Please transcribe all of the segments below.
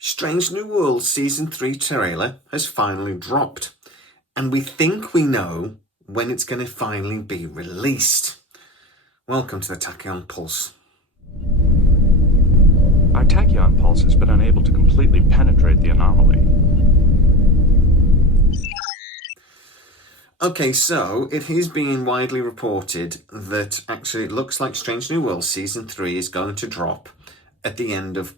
Strange New World Season 3 trailer has finally dropped, and we think we know when it's going to finally be released. Welcome to the Tachyon Pulse. Our Tachyon pulse has been unable to completely penetrate the anomaly. Okay, so it is being widely reported that actually it looks like Strange New World Season 3 is going to drop at the end of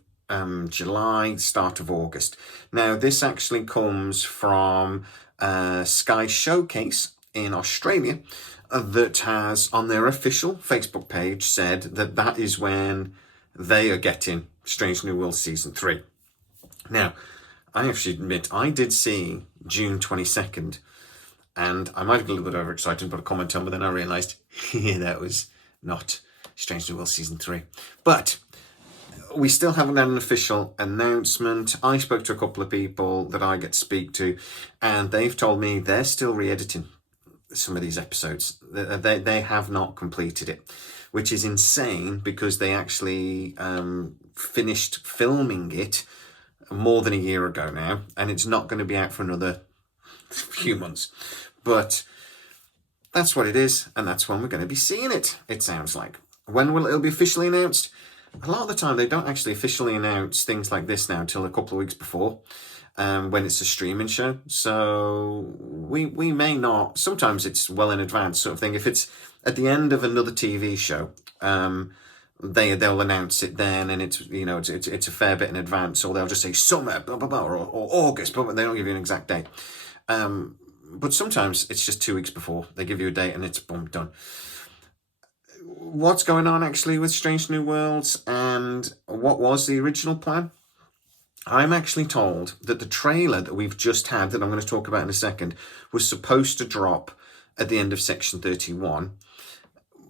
July, start of August. Now, this actually comes from Sky Showcase in Australia that has, on their official Facebook page, said that that is when they are getting Strange New World Season 3. Now, I actually admit, I did see June 22nd, and I might have been a little bit overexcited, but a comment on, but then I realised, yeah, that was not Strange New World Season 3. But we still haven't had an official announcement. I spoke to a couple of people that I get to speak to, and they've told me they're still re-editing some of these episodes. They have not completed it, which is insane because they actually finished filming it more than a year ago now, and it's not going to be out for another few months. But that's what it is, and that's when we're going to be seeing it, it sounds like. When will it be officially announced? A lot of the time, they don't actually officially announce things like this now until a couple of weeks before, when it's a streaming show. So we may not. Sometimes it's well in advance, sort of thing. If it's at the end of another TV show, they'll announce it then, and it's it's a fair bit in advance, or they'll just say summer, blah blah blah, or August, but they don't give you an exact date. But sometimes it's just 2 weeks before they give you a date, and it's boom, done. What's going on actually with Strange New Worlds, and what was the original plan? I'm actually told that the trailer that we've just had, that I'm going to talk about in a second, was supposed to drop at the end of Section 31,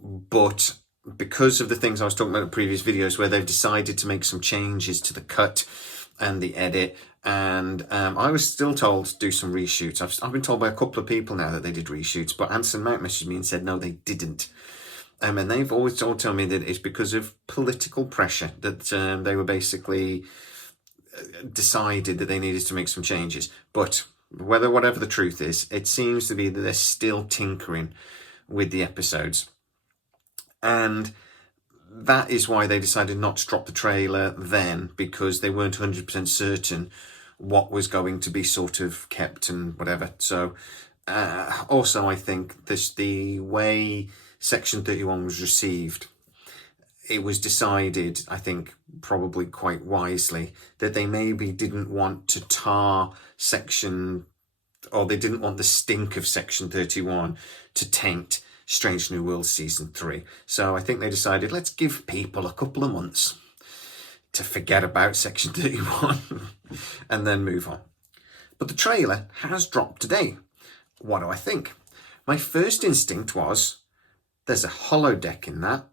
but because of the things I was talking about in previous videos, where they've decided to make some changes to the cut and the edit, and I was still told to do some reshoots. I've been told by a couple of people now that they did reshoots, but Anson Mount messaged me and said no, they didn't. And they've always all told me that it's because of political pressure that they were basically decided that they needed to make some changes. But whatever the truth is, it seems to be that they're still tinkering with the episodes. And that is why they decided not to drop the trailer then, because they weren't 100% certain what was going to be sort of kept and whatever. So also, I think the way Section 31 was received, it was decided, I think, probably quite wisely, that they maybe didn't want to tar Section, or they didn't want the stink of Section 31 to taint Strange New World Season 3. So I think they decided, let's give people a couple of months to forget about Section 31 and then move on. But the trailer has dropped today. What do I think? My first instinct was, there's a holodeck in that,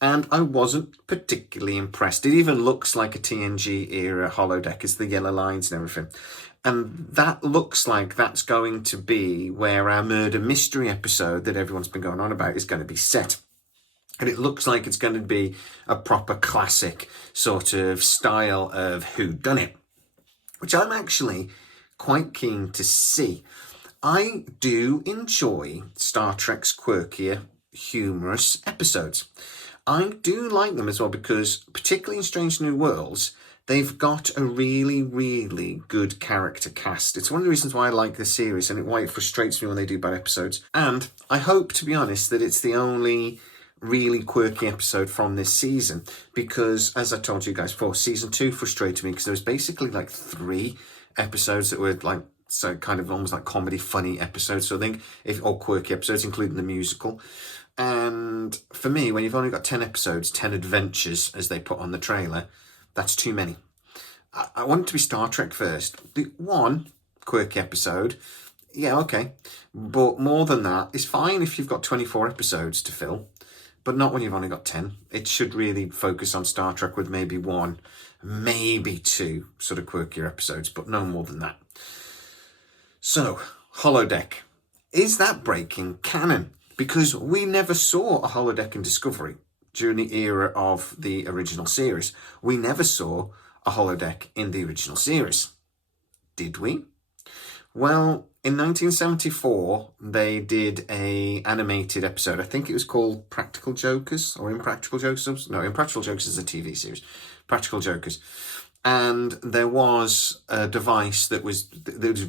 and I wasn't particularly impressed. It even looks like a TNG era holodeck. It's the yellow lines and everything. And that looks like that's going to be where our murder mystery episode that everyone's been going on about is going to be set. And it looks like it's going to be a proper classic sort of style of whodunit, which I'm actually quite keen to see. I do enjoy Star Trek's quirkier, humorous episodes. I do like them as well because, particularly in Strange New Worlds, they've got a really, really good character cast. It's one of the reasons why I like this series and why it frustrates me when they do bad episodes. And I hope, to be honest, that it's the only really quirky episode from this season, because, as I told you guys before, Season 2 frustrated me because there was basically like 3 episodes that were like, so kind of almost like comedy, funny episodes. So I think, or quirky episodes, including the musical. And for me, when you've only got 10 episodes, 10 adventures, as they put on the trailer, that's too many. I want it to be Star Trek first. The one quirky episode, yeah, okay. But more than that is fine if you've got 24 episodes to fill, but not when you've only got 10. It should really focus on Star Trek with maybe 1, maybe 2 sort of quirkier episodes, but no more than that. So, Holodeck. Is that breaking canon? Because we never saw a holodeck in Discovery during the era of the original series. We never saw a holodeck in the original series. Did we? Well, in 1974, they did a animated episode. I think it was called Practical Jokers or Impractical Jokers. No, Impractical Jokers is a TV series. Practical Jokers. And there was a device that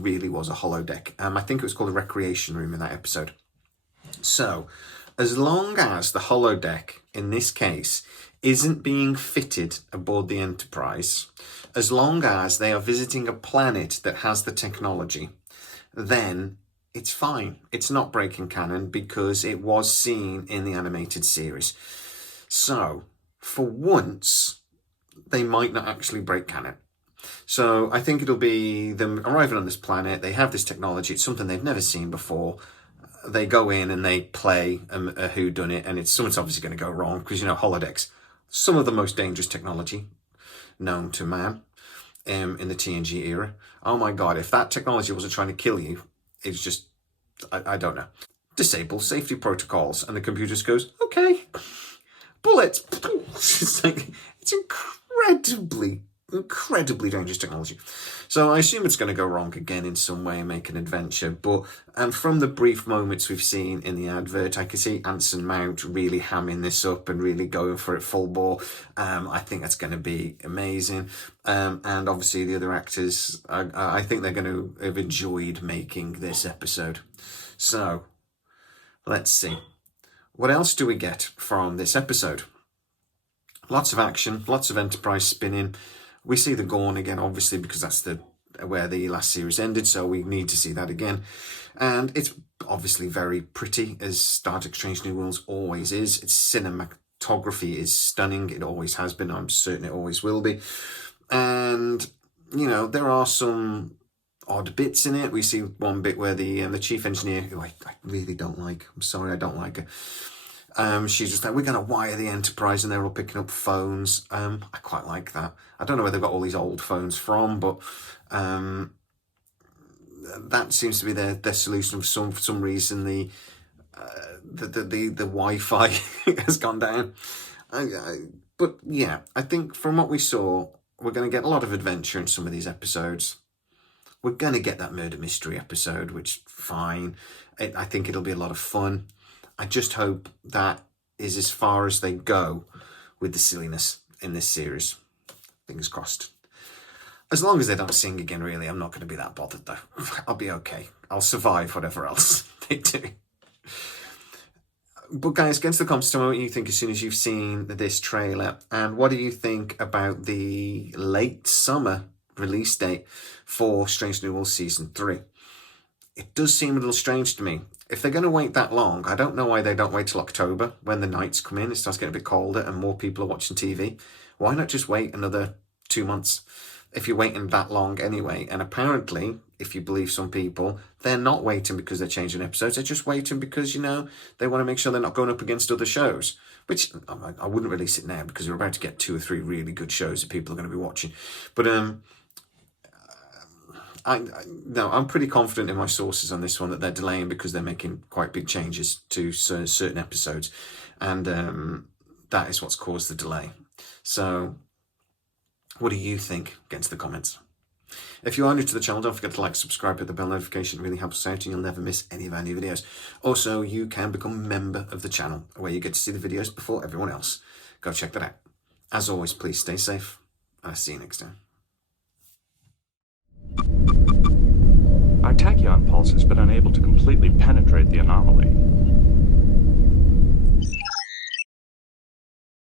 really was a holodeck. I think it was called a recreation room in that episode. So, as long as the holodeck, in this case, isn't being fitted aboard the Enterprise, as long as they are visiting a planet that has the technology, then it's fine. It's not breaking canon because it was seen in the animated series. So, for once, they might not actually break canon. So I think it'll be them arriving on this planet. They have this technology. It's something they've never seen before. They go in and they play a whodunit, and something's obviously going to go wrong because, holodecks, some of the most dangerous technology known to man in the TNG era. Oh my God, if that technology wasn't trying to kill you, it's just, I don't know. Disable safety protocols, and the computer just goes, okay, bullets. It's incredibly dangerous technology. So I assume it's going to go wrong again in some way and make an adventure. But from the brief moments we've seen in the advert, I can see Anson Mount really hamming this up and really going for it full bore. I think that's going to be amazing. And obviously the other actors, I think they're going to have enjoyed making this episode. So let's see. What else do we get from this episode? Lots of action, lots of Enterprise spinning. We see the Gorn again, obviously, because that's where the last series ended, so we need to see that again. And it's obviously very pretty, as Star Trek Strange New Worlds always is. Its cinematography is stunning. It always has been. I'm certain it always will be. And, there are some odd bits in it. We see one bit where the chief engineer, who I really don't like. I'm sorry, I don't like her. She's just like, we're going to wire the Enterprise, and they're all picking up phones. I quite like that. I don't know where they've got all these old phones from, but that seems to be their solution. For some reason, the Wi-Fi has gone down. But yeah, I think from what we saw, we're going to get a lot of adventure in some of these episodes. We're going to get that murder mystery episode, which fine. I think it'll be a lot of fun. I just hope that is as far as they go with the silliness in this series. Fingers crossed. As long as they don't sing again, really, I'm not going to be that bothered, though. I'll be okay. I'll survive whatever else they do. But guys, get into the comments, tell me what you think as soon as you've seen this trailer. And what do you think about the late summer release date for Strange New Worlds Season 3? It does seem a little strange to me. If they're going to wait that long, I don't know why they don't wait till October when the nights come in. It starts getting a bit colder and more people are watching TV. Why not just wait another 2 months if you're waiting that long anyway? And apparently, if you believe some people, they're not waiting because they're changing episodes. They're just waiting because, they want to make sure they're not going up against other shows. Which I wouldn't release it now because we're about to get 2 or 3 really good shows that people are going to be watching. But I'm pretty confident in my sources on this one that they're delaying because they're making quite big changes to certain episodes, and that is what's caused the delay. So, what do you think? Get into the comments. If you are new to the channel, don't forget to like, subscribe, hit the bell notification. It really helps us out, and you'll never miss any of our new videos. Also, you can become a member of the channel, where you get to see the videos before everyone else. Go check that out. As always, please stay safe, and I'll see you next time. Our tachyon pulse has been unable to completely penetrate the anomaly.